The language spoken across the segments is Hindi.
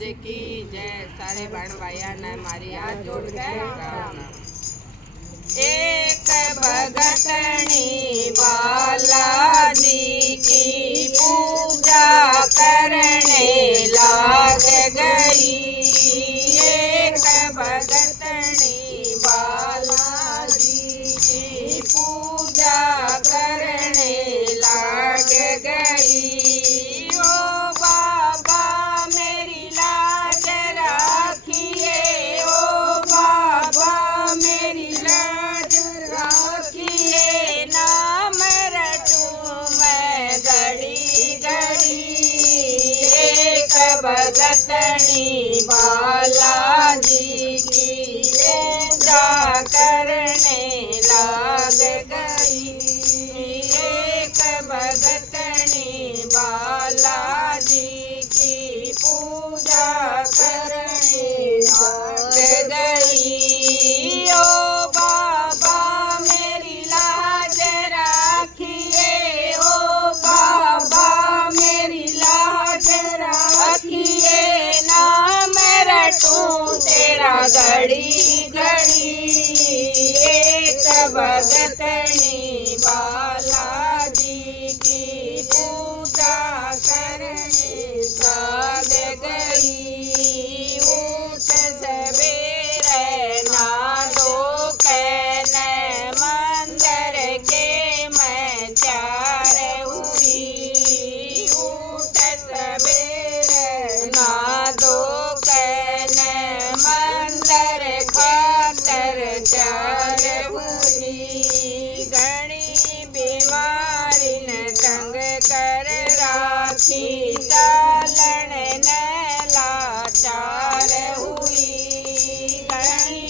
महाराज की जय। सारे बहन भाइयों ने मारी हाथ जोड़ के गाना। एक भगतनी बालाजी की पूजा करने लाग गई। एक भगतनी बालाजी की पूजा करने लाग गई। ओ बाबा मेरी लाज राखिए, ओ बाबा मेरी लाज राखिए, नाम रटूं मैं घड़ी घड़ी। एक भगतनी बालाजी की पूजा करने लाग गई। एक भगतनी बालाजी की पूजा करने लाग गई। ओ बाबा मेरी लाज राखिए, ओ बाबा मेरी लाज राखिए, नाम रटूं तेरा घड़ी घड़ी। एक भगतनी बालाजी की पूजा करने लाग गई। उठ सवेरे नादो कहने मंदिर के मैं तैयार हुई। उठ सवेरे नादो कहने मंदिर खातर तैयार हुई। घनी बीमारी ने तंग कर राखी, चालन ने लाचार हुई। घनी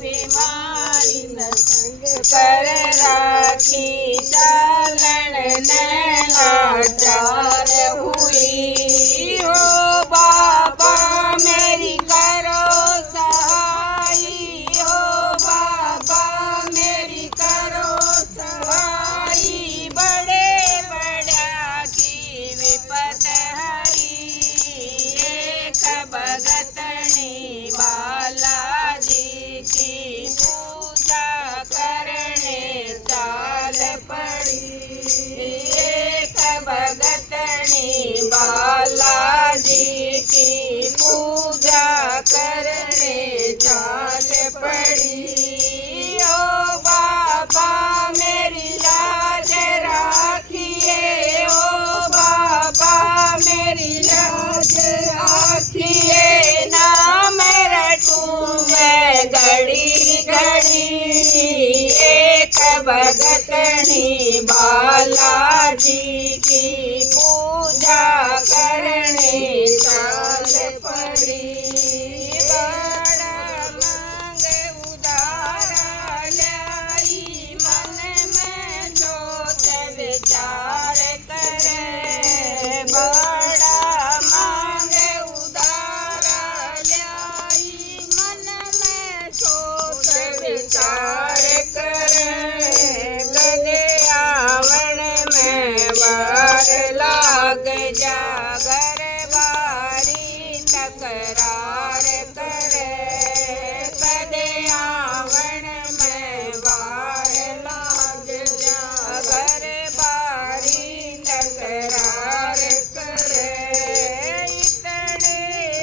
बीमारी ने तंग कर राखी, चालन ने लाचार हुई। ओ बाबा मेरी करो सहाई, ओ बाबा मेरी करो सहाई, बड़े बड़ा की विपत हरी। एक भगतनी बालाजी की पूजा करने चाल पड़ी। एक भगतनी बालाजी की पूजा करने चाल पड़ी। ओ बाबा मेरी लाज राखिए, ओ बाबा मेरी लाज राखिए, नाम रटूं मैं घड़ी घड़ी। एक भगतनी बालाजी की पूजा करने चाल पड़ी। बड़ा मांग उदारा लाई, मन में सोच विचार करे। बड़ा मांग उदारा लाई, मन में सोच विचार करे। गले आवण में वार लाग जा, घर बारी तकरार करे। गले आवण में वार लाग जा, घर बारी तकरार करे। इतने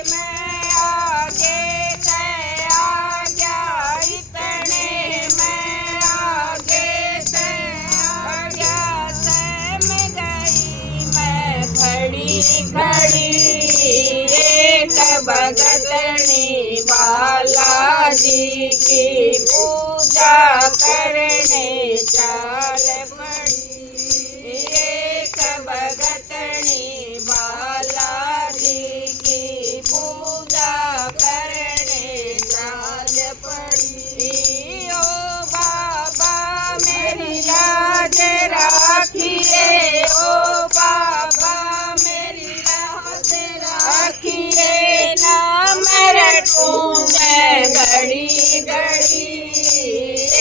में आगे से आ गया, इतने में आगे से आ गया, सहम गई मैं खड़ी खड़ी। एक भगतनी बालाजी की पूजा करने चाल पड़ी। एक भगतनी बालाजी की पूजा करने चाल पड़ी। ओ बाबा मेरी लाज राखिए, ओ बाबा मेरी लाज राखिए, नाम रटूं मैं घड़ी घड़ी।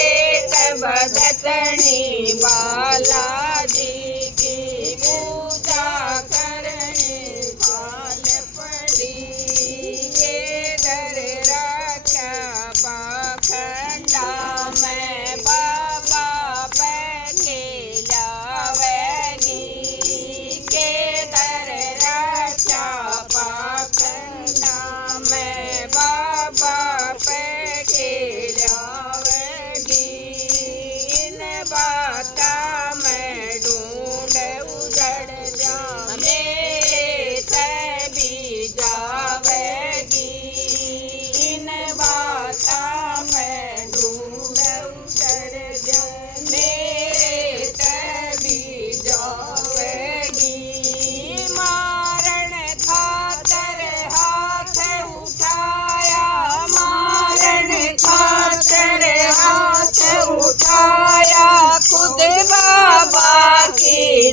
एक भगतनी बालाजी की पूजा करने चाल पड़ी।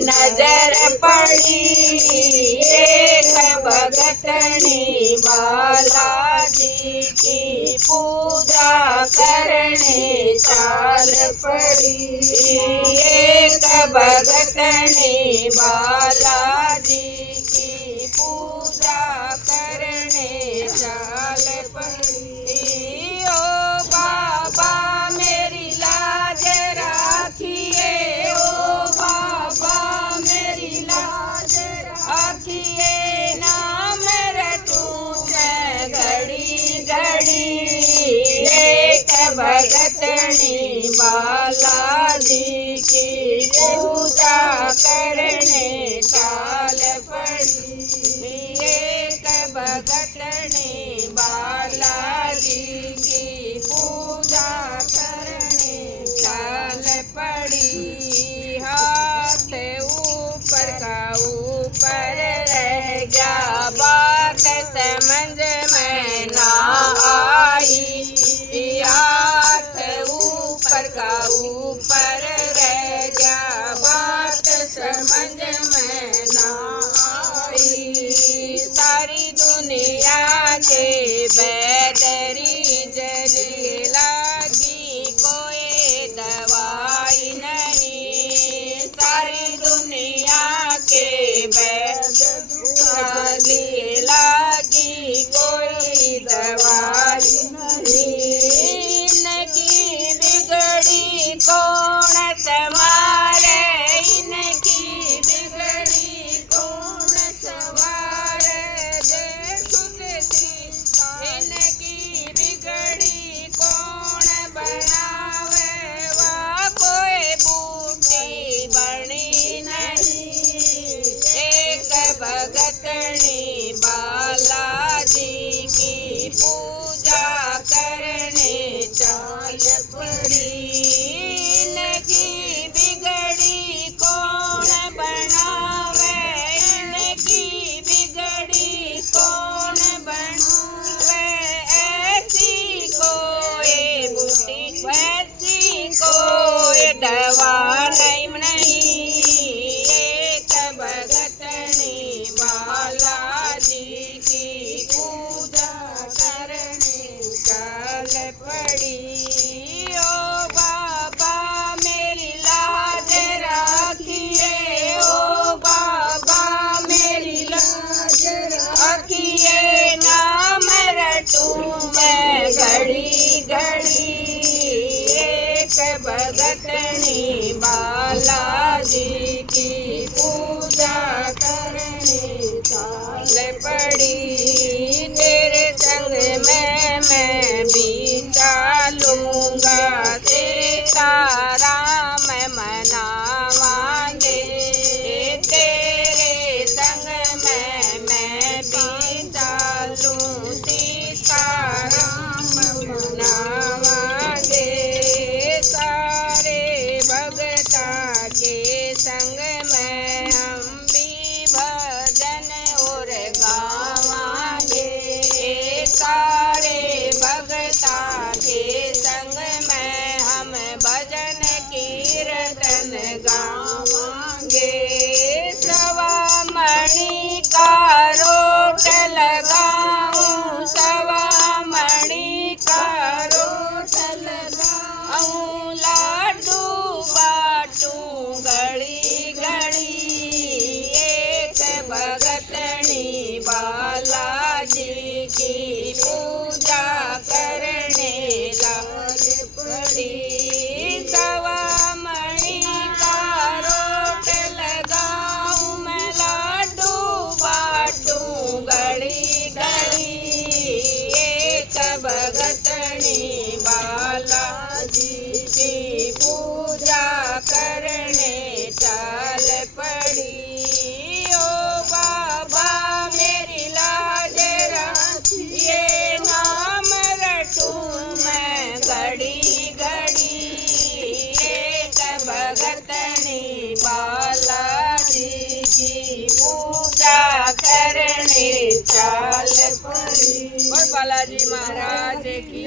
नजर पड़ी एक भगतनी बालाजी की पूजा करने चाल पड़ी। एक भगतनी बालाजी की पूजा करने चाल पड़ी। ओ बाबा मेरी लाज राखिए, ओ बाबा मेरी लाज राखिए, नाम रटूं मैं घड़ी घड़ी। एक भगतनी बालाजी की पूजा करने चाल पड़ी। एक भगतनी बालाजी की पूजा करने चाल पड़ी। हाथ ऊपर का ऊपर रह गया, बात समझ में ना आई। हाथ ऊपर का ऊपर रह गया, बात समझ में ना आई। सारी दुनिया के बैदरी जली लगी, कोई दवाई नहीं। सारी दुनिया के बैदरी लगी, कोई दवाई नहीं। इनकी बिगड़ी कौन संवारे, इनकी बिगड़ी कौन संवारे। इनकी बिगड़ी कौन बनावे, वह कोई बूटी बनी नहीं। एक भगतनी बालाजी की पूजा करने चाल पड़ी। इनकी बिगड़ी कौन बनावे, इनकी बिगड़ी कौन बनावे। ऐसी कोई बूटी, वैसी कोई दवा नहीं। एक भगतनी बालाजी की पूजा करने चाल पड़ी। ओ बाबा मेरी लाज राखिए, ओ बाबा मेरी लाज राखिए, नाम रटूं मैं घड़ी घड़ी। एक भगतनी बालाजी की पूजा करने चाल पड़ी। तेरे संग में मैं भी चालूंगा, तेरे तारा मैं मनावांगे। तेरे संग में मैं भी चालूं, सीताराम मनावांगे। सारे भगता के संग में हम भी भजन और गावांगे। सारे भगता के संग में हम भजन कीर्तन गावांगे। सवा मणि का रोट लगाऊं, सवा मणि का रोट लगाऊं, लाडू बाटूं घड़ी घड़ी। एक भगतनी बालाजी की पूजा करने लाल पड़ी। सवा मणि का रोट लगाऊं, मैं लाडू बाटूं घड़ी घड़ी। एक भगतनी बालाजी की पूजा करने चाल पड़ी। ओ बाबा मेरी लाज राखिए, नाम रटूं मैं घड़ी घड़ी। एक भगतनी बालाजी की पूजा करने चाल पड़ी। और बालाजी महाराज की